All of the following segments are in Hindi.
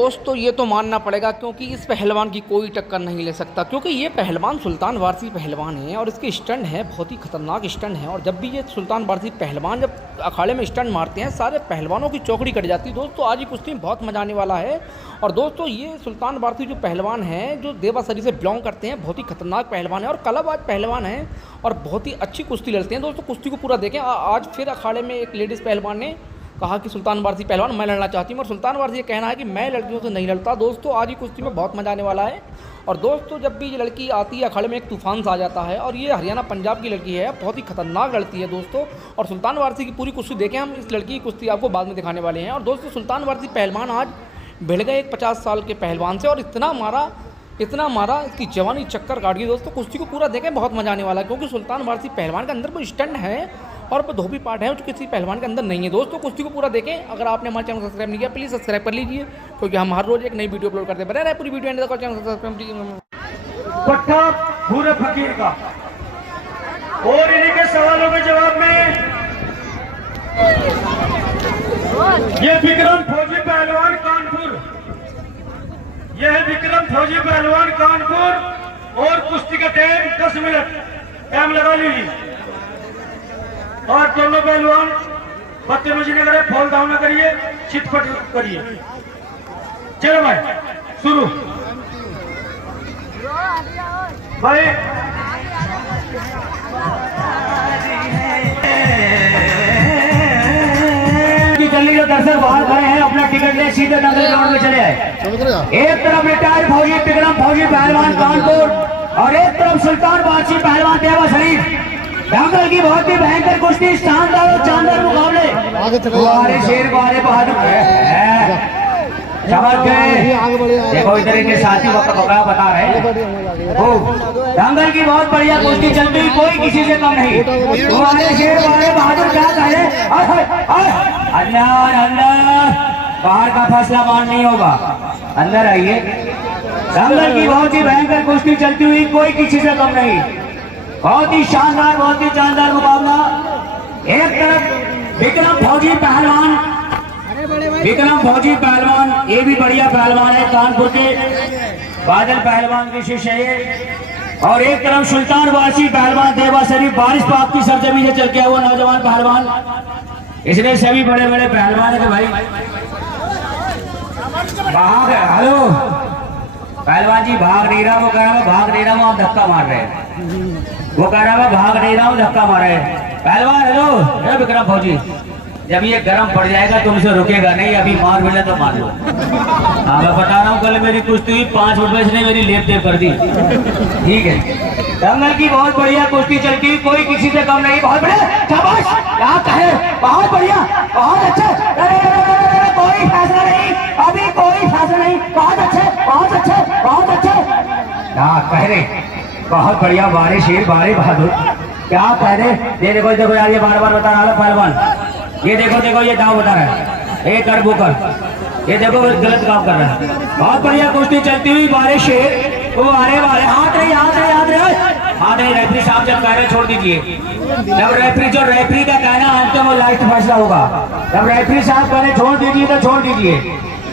दोस्तों ये तो मानना पड़ेगा क्योंकि इस पहलवान की कोई टक्कर नहीं ले सकता, क्योंकि ये पहलवान सुल्तान वारसी पहलवान है और इसके स्टंट है बहुत ही खतरनाक स्टंट है। और जब भी ये सुल्तान वारसी पहलवान जब अखाड़े में स्टंट मारते हैं सारे पहलवानों की चौकड़ी कट जाती है। दोस्तों आज ही कुश्ती में बहुत मजा आने वाला है। और दोस्तों ये सुल्तान वारसी जो पहलवान हैं जो देवासरी से बिलोंग करते हैं, बहुत ही खतरनाक पहलवान है और कलाबाज पहलवान है और बहुत ही अच्छी कुश्ती लड़ते हैं। दोस्तों कुश्ती को पूरा देखें। आज फिर अखाड़े में एक लेडीज़ पहलवान ने कहा कि सुल्तान वारसी पहलवान मैं लड़ना चाहती हूँ, और सुल्तान वारसी ये कहना है कि मैं लड़कियों से नहीं लड़ता। दोस्तों आज ही कुश्ती में बहुत मजा आने वाला है। और दोस्तों जब भी ये लड़की आती है अखाड़े में एक तूफान सा आ जाता है, और ये हरियाणा पंजाब की लड़की है, बहुत ही खतरनाक लड़ती है दोस्तों। और सुल्तान वारसी की पूरी कुश्ती देखें हम, इस लड़की की कुश्ती आपको बाद में दिखाने वाले हैं। और दोस्तों सुल्तान वारसी पहलवान आज भिड़ गए एक 50 साल के पहलवान से और इतना मारा इसकी जवानी चक्कर काट गई। दोस्तों कुश्ती को पूरा देखें, बहुत मजा आने वाला है, क्योंकि सुल्तान वारसी पहलवान के अंदर वो स्टंट है और वो धोबी पार्ट है जो किसी पहलवान के अंदर नहीं है। दोस्तों कुश्ती को पूरा देखें। अगर आपने हमारे चैनल को सब्सक्राइब नहीं किया प्लीज़ सब्सक्राइब कर लीजिए, क्योंकि हम हर रोज एक नई वीडियो अपलोड करते हैं। पूरी वीडियो एंड तक चैनल को सब्सक्राइब कीजिए। पट्टा भूरे फकीर का और इन्हीं के सवालों के जवाब में ये विक्रम फौजी पहलवान कानपुर, यह है विक्रम फौजी पहलवान कानपुर। और कुश्ती का टाइम 10 मिनट टाइम लगा लीजिए। और दोनों पहलवान बदतमीजी न करें, फॉल डाउन न करिए, चिटपट करिए। चलो भाई शुरू। भाई जल्दी जो दर्शक बाहर खड़े हैं अपना टिकट ले सीधे नगर ग्राउंड में चले आए। एक तरफ रिटायर्ड फौजी विक्रम फौजी पहलवान कानपुर और एक तरफ सुल्तान वारसी पहलवान देवा शरीफ। दंगल की बहुत ही भयंकर कुश्ती, शानदार और शानदार मुकाबले। बारे शेर बारे बहादुर देखो इधर इनके साथी वक्त बकरा बता रहे हैं। दंगल की बहुत बढ़िया कुश्ती चलती हुई, कोई किसी से कम नहीं। तुम्हारे शेर बारे बहादुर क्या कहे, अंदर अंदर, बाहर का फैसला मान नहीं होगा, अंदर आइए। दंगल की बहुत ही भयंकर कुश्ती चलती हुई, कोई किसी से कम नहीं। बहुत ही शानदार मुकाबला। एक तरफ विक्रम फौजी पहलवान, ये भी बढ़िया पहलवान है, कानपुर के बादल पहलवान के शिष्य है। और एक तरफ सुल्तान वारसी पहलवान देवा शरीफ, बारिश पाक की सरजमी से चल के हुआ नौजवान पहलवान। इसलिए सभी बड़े बड़े पहलवान है। भाई भाग, हेलो पहलवान जी भाग नहीं रहा, वो कह रहा भाग नहीं रहा हूँ, आप धक्का मार रहे हैं। वो कह रहा है भाग नहीं रहा हूँ, धक्का मार रहे हैं। पहलवान हेलो विक्रम फौजी, जब ये गर्म पड़ जाएगा तुमसे रुकेगा नहीं, अभी मार मिला तो मार लो। हाँ मैं बता रहा हूँ, कल मेरी कुश्ती हुई 5 फुट में इसने मेरी लेप देप कर दी। ठीक है, दंगल की बहुत बढ़िया कुश्ती चलती हुई, कोई किसी से कम नहीं। बहुत बढ़िया, शाबाश, क्या कहे, बहुत बढ़िया, बहुत अच्छे। कोई फैसला नहीं, अभी कोई फैसला नहीं। बहुत अच्छे, बहुत अच्छे, बहुत अच्छे, क्या कह रहे, बहुत बढ़िया। बारे शेर बारे बहादुर, क्या कह रहे। ये देखो देखो यार, ये बार बार बता रहा है पहलवान, ये देखो ये दाव बता रहा है, एक कर वो कर, ये देखो गलत काम कर रहा है। बहुत बढ़िया कुश्ती चलती हुई, बारे शेर वो आरे वाले, हाथ रही रेफरी साहब जब कह रहे छोड़ दीजिए। जब रेफरी का कहना हम तो वो लास्ट फैसला होगा। जब रेफरी साहब कह रहे छोड़ दीजिए तो छोड़ दीजिए।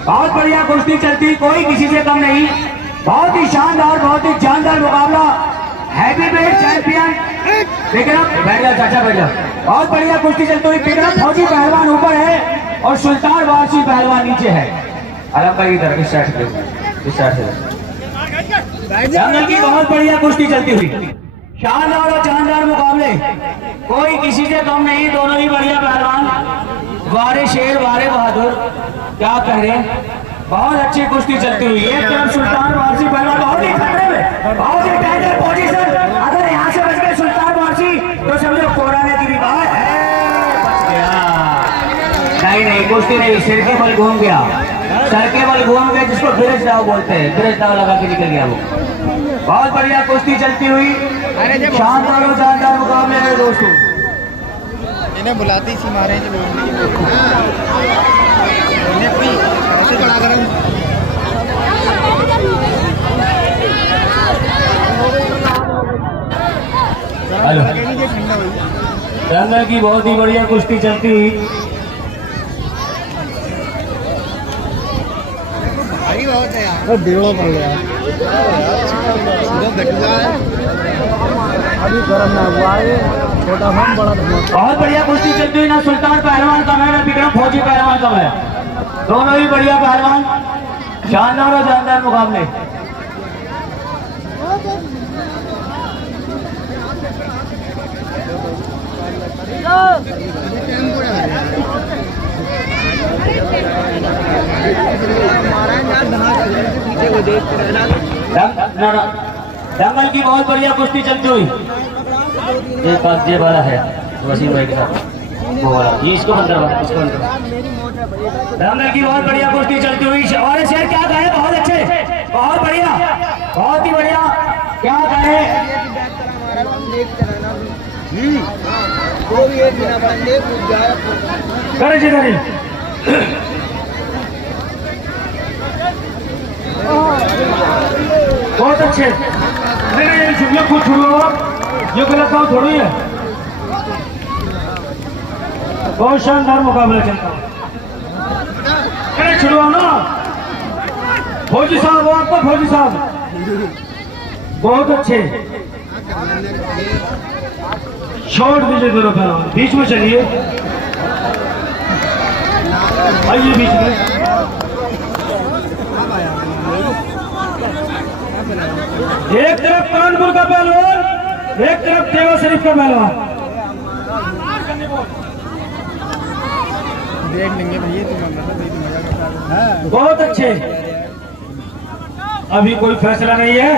बहुत बढ़िया कुश्ती चलती, कोई किसी से कम नहीं। बहुत ही शानदार, बहुत ही जानदार मुकाबला। हैवी वेट चैंपियन विक्रम, बैठ जाओ चाचा बैठ जाओ। बहुत बढ़िया कुश्ती चलती हुई, विक्रम फौजी पहलवान ऊपर है और सुल्तान वारसी पहलवान नीचे है। अलग इधर इस साइड से दंगल की बहुत बढ़िया कुश्ती चलती हुई, शानदार और शानदार मुकाबले, कोई किसी से कम नहीं। दोनों ही बढ़िया पहलवान, वारे शेर वारे बहादुर, क्या कह रहे हैं। बहुत अच्छी कुश्ती चलती हुई, एक तरफ सुल्तान वारसी पहलवान बहुत ही खतरे में, बहुत ही टाइगर पोजीशन। अगर यहाँ से बच गए सुल्तान वारसी तो समझो कोराने की बात है, बच गया। नहीं कुश्ती नहीं, सिर के बल घूम गया, सर के बल घूम गया, जिसको ब्रिज दाव बोलते हैं, ब्रिज दाव लगा के निकल गया वो। बहुत बढ़िया कुश्ती चलती हुई, शानदार और शानदार मुकाबले है दोस्तों। इन्हें बुलाती सी मारे दंगल की बहुत ही बढ़िया कुश्ती चलती हुई, भारी बहुत है यार, डेढ़ पड़ गया अभी गर्म ना हुआ है, छोटा फॉर्म बड़ा बहुत बढ़िया कुश्ती चलती हुई ना सुल्तान पहलवान का है ना विक्रम फौजी पहलवान का है। दोनों ही बढ़िया पहलवान, शानदार और जानदार मुकाबले। दंगल की बहुत बढ़िया कुश्ती चलती हुई। एक बात ये वाला है वसीम भाई के साथ, वो वाला ये इसको बंद करवा, इसको बंद करवा। दंगल की बहुत बढ़िया कुश्ती चलती हुई। और शेर क्या कहे, बहुत अच्छे, बहुत बढ़िया, बहुत ही बढ़िया, क्या कहे। करे जी करे बहुत अच्छे। नहीं ये खुद छोड़ो, ये गलत काम थोड़ी है। बहुत शानदार मुकाबला चलता है। अरे छुड़वाओ ना फौजी साहब, वो आपका फौजी साहब बहुत अच्छे। छोड़ दीजिए दोनों पहलवान, बीच में चलिए, आइए बीच में। एक तरफ कानपुर का पहलवान, एक तरफ देवा शरीफ का पहलवान। देख लेंगे भैया, तुम बहुत अच्छे। अभी कोई फैसला नहीं है।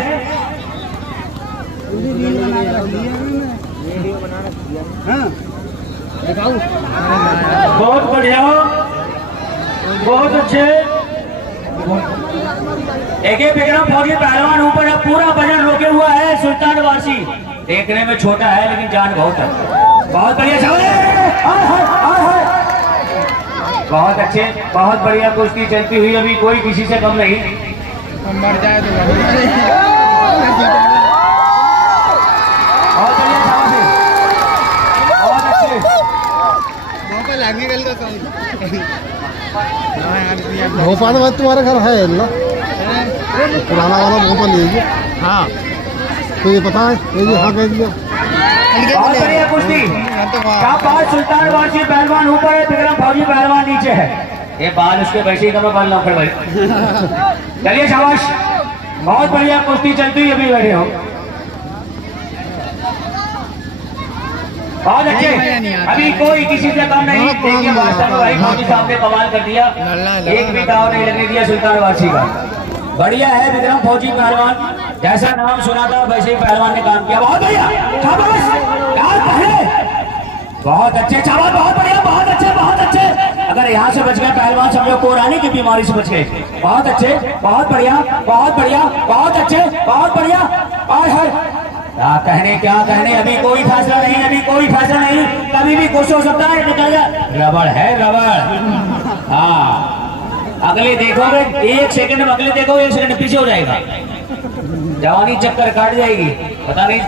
बहुत बढ़िया, बहुत अच्छे। एक विक्रम फौजी पहलवान ऊपर अब पूरा वजन रोके हुआ है। सुल्तान वासी देखने में छोटा है लेकिन जान बहुत है। बहुत बढ़िया, बहुत अच्छे, बहुत बढ़िया कुश्ती चलती हुई। अभी कोई किसी से कम नहीं। मर जाए तो बहुत बढ़िया, बहुत अच्छे। मौका लगने गल का भोपाल में तुम्हारा घर है ना, पुराना वाला भोपाल ले। हाँ तो ये पता है, ये हाँ कह दिया। बहुत बढ़िया कुश्ती, क्या बात। सुल्तान वासी पहलवान ऊपर है, विक्रम फौजी पहलवान नीचे है। ये बाल उसके वैसे ही करो, बाल नौकर भाई। चलिए शाबाश, बहुत बढ़िया कुश्ती चलती हुई। अभी बैठे हो, बहुत अच्छे। अभी कोई किसी से कम नहीं। देखिए वास्तव में भाई फौजी साहब ने कमाल कर दिया, एक भी दाव नहीं लगने दिया सुल्तान वासी का। बढ़िया है विक्रम फौजी पहलवान, जैसा नाम सुना था वैसे ही पहलवान ने काम किया। बहुत बढ़िया, बहुत अच्छे, चावल बहुत बढ़िया, बहुत अच्छे, बहुत अच्छे। अगर यहाँ से बच गए पहलवान समझो कोरानी की बीमारी से बच गए। बहुत अच्छे, बहुत बढ़िया, बहुत बढ़िया, बहुत अच्छे, बहुत बढ़िया। और क्या कहने, क्या कहने। अभी कोई फैसला नहीं, अभी कोई फैसला नहीं। कभी भी कुछ हो सकता है, निकल जाए। रबड़ है, रबड़। हाँ अगले देखोगे, एक सेकंड में अगले देखोगे, एक सेकंड पीछे हो जाएगा। जवानी चक्कर काट जाएगी, पता नहीं।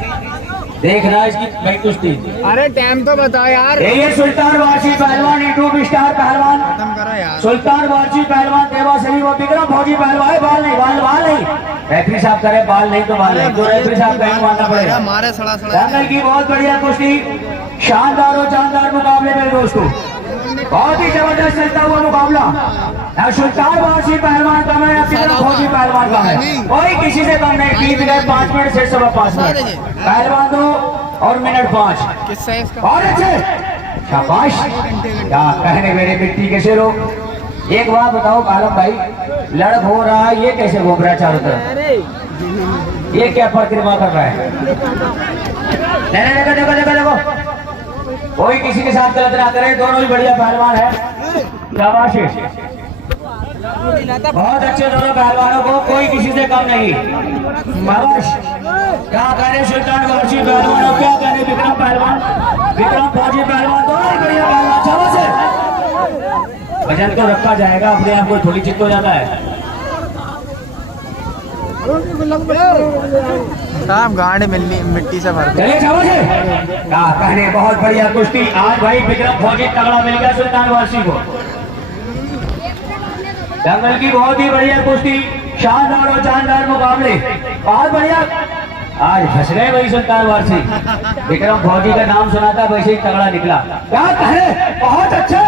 देखना इसकी भाई कुश्ती। अरे टाइम तो बताओ यार। ये सुल्तान वासी पहलवान, यूट्यूब स्टार पहलवान, खत्म करो यार। सुल्तान वासी पहलवान, देवा शरीफ और विक्रम फौजी पहलवान। बाल नहीं, बाल नहीं। रेफरी साहब करे बाल नहीं तो बाल नहीं, तो रेफरी साहब कहीं मानना पड़ेगा। हमारे सड़ा सड़ा दंगल की बहुत बढ़िया कुश्ती, शानदार और जानदार मुकाबले में दोस्तों, बहुत ही जबरदस्त चलता हुआ मुकाबला। सुल्तान वासी पहलवान का है, विक्रम फौजी पहलवान का है। कोई किसी से कम नहीं। बीत गए 5 मिनट से 5.25 मिनट। पहलवान 2 और मिनट 5। किससे इसका बहुत अच्छे, शाबाश। क्या कहने मेरे मिट्टी के शेरों। एक बात बताओ आलम भाई, लड़क हो रहा है, ये कैसे घूम रहा है चारों तरफ? ये क्या परिक्रमा कर रहा है? नहीं, देखो देखो देखो, कोई किसी के साथ गलत ना करे। दोनों ही बढ़िया पहलवान है, शाबाश। बहुत अच्छे दोनों पहलवानों को, कोई किसी से कम नहीं। शाबाश। क्या कहने सुल्तान वासी पहलवान और क्या कहने विक्रम पहलवान, विक्रम फौजी पहलवान, दोनों ही बढ़िया पहलवान। शाबाश। वजन तो रखा जाएगा, अपने आप को थोड़ी चित्त हो जाता है। साहब गांड मिट्टी से भर चलिए शाबाश। क्या कहने, बहुत बढ़िया कुश्ती। आज भाई विक्रम फौजी तगड़ा मिल गया सुल्तान वासी को। दंगल की बहुत ही बढ़िया कुश्ती, शानदार और जानदार मुकाबले, बहुत बढ़िया। आज फंस गए वही सुल्तान वारसी। विक्रम फौजी का नाम सुना था, वैसे ही तगड़ा निकला। क्या कहे, बहुत अच्छे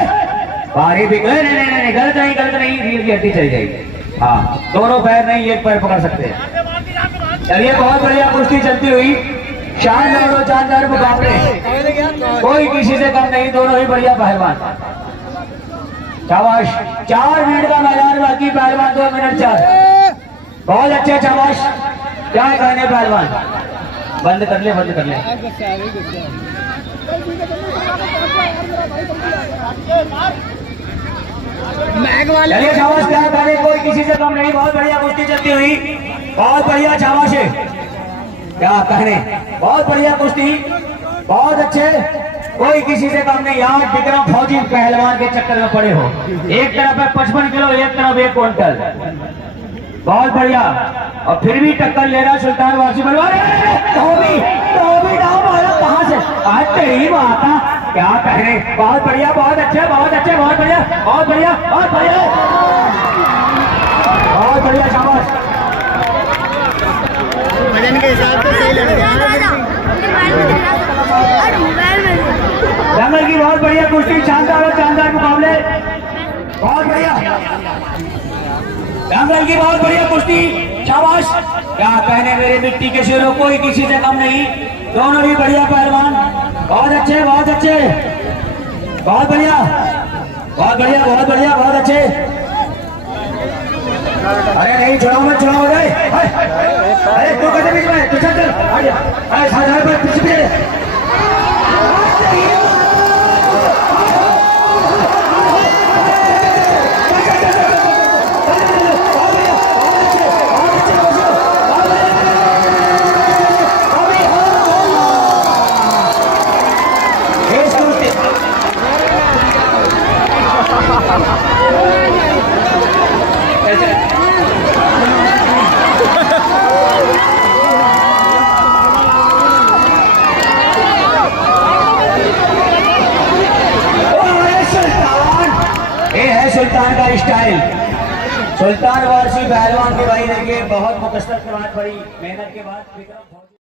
बारी भी गए। नहीं, गलत नहीं, रीढ़ की हड्डी चली जाएगी। हाँ, दोनों पैर नहीं, एक पैर पकड़ सकते हैं। चलिए, बहुत बढ़िया कुश्ती चलती हुई, शानदार और जानदार मुकाबले, कोई किसी से कम नहीं, दोनों ही बढ़िया पहलवान। शाबाश, 4 मिनट का मैदान बाकी, पहलवान 2 मिनट 4। बहुत अच्छे, शाबाश। क्या कहने पहलवान, बंद कर ले। चलिए शाबाश, क्या कहने, कोई किसी से कम नहीं, बहुत बढ़िया कुश्ती चलती हुई, बहुत बढ़िया, शाबाश। क्या कहने, बहुत बढ़िया कुश्ती, बहुत अच्छे, कोई किसी से कम नहीं। यहाँ विक्रम फौजी पहलवान के चक्कर में पड़े हो। एक तरफ है 55 किलो, एक तरफ 1 क्विंटल, बहुत बढ़िया। और फिर भी टक्कर ले रहा सुल्तान वारसी पहलवान। तो भी नाम आया कहाँ से, आज तेरी बात। क्या कहने, बहुत बढ़िया, बहुत अच्छे, बहुत बढ़िया, बहुत बढ़िया, शाबाश। वजन के हिसाब से सही लग रहा है। दंगल की बहुत बढ़िया कुश्ती, शानदार और जानदार मुकाबले, बहुत बढ़िया। दंगल की बहुत बढ़िया कुश्ती, शाबाश। क्या कहने मेरे मिट्टी के शेरों, कोई किसी से कम नहीं, दोनों भी बढ़िया पहलवान, बहुत अच्छे, बहुत अच्छे। अरे नहीं, चुनाव हो जाए। अरे तू कैसे बीच में, तू चल अरे पीछे। सुल्तान का स्टाइल, सुल्तान वारसी पहलवान के भाई देखिए, बहुत मुकस्सर करवाट पड़ी, मेहनत के बाद विक्रम